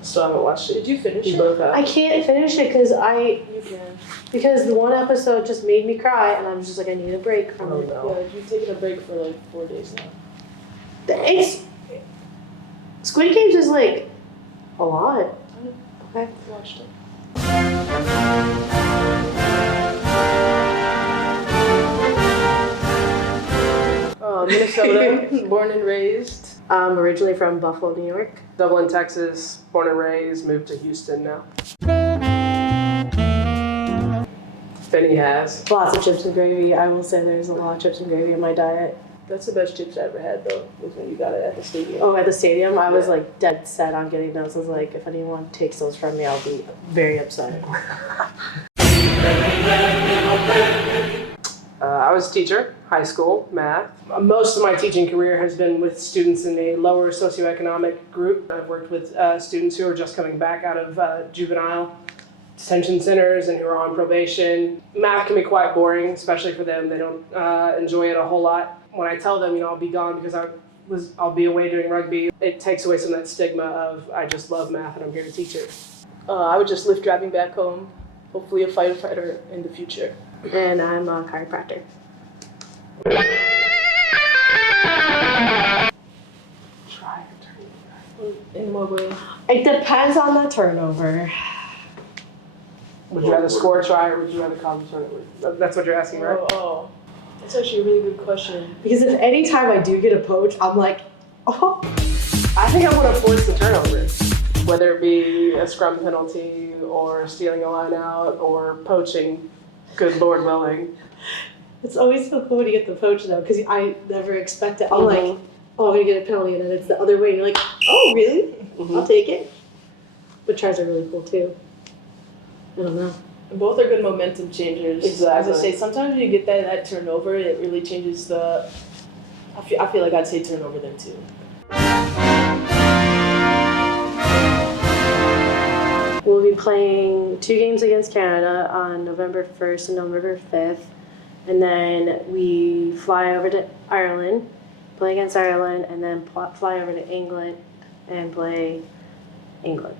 Still haven't watched it. Did you finish You it? both have. I can't finish it because You can. the one episode just made me cry, and I was just like, I need a break from Oh it. no. Yeah, you've taken a break for like 4 days now. It's Squid Games is like a lot. Okay. I watched it. Minnesota, born and raised. Originally from Buffalo, New York. Dublin, Texas, born and raised, moved to Houston now. Finney has. Lots of chips and gravy. I will say there's a lot of chips and gravy in my diet. That's the best chips I ever had though, was when you got it at the stadium. Oh, at the stadium, I was like dead set on getting those. I was like, if anyone takes those from me, I'll be very upset. I was a teacher, high school, math. Most of my teaching career has been with students in a lower socioeconomic group. I've worked with students who are just coming back out of juvenile detention centers and who are on probation. Math can be quite boring, especially for them. They don't enjoy it a whole lot. When I tell them, I'll be gone because I'll be away doing rugby, it takes away some of that stigma of I just love math and I'm here to teach it. I would just live driving back home, hopefully a firefighter in the future. And I'm a chiropractor. Try to turn it. In what way? It depends on the turnover. Would you rather score a try or would you rather cause a turnover? That's what you're asking, right? Oh, that's actually a really good question. Because if any time I do get a poach, I'm like, oh. I think I want to force the turnover, whether it be a scrum penalty or stealing a line out or poaching, good Lord willing. It's always so cool to get the poach though, because I never expect it. I'm like, oh, I'm gonna get a penalty, and then it's the other way, and you're like, oh, really? I'll take it. But tries are really cool too. I don't know. Both are good momentum changers. Exactly. As I say, sometimes when you get that turnover, it really changes the. I feel like I'd say turnover there too. We'll be playing 2 games against Canada on November 1st and November 5th. And then we fly over to Ireland, play against Ireland, and then fly over to England and play England.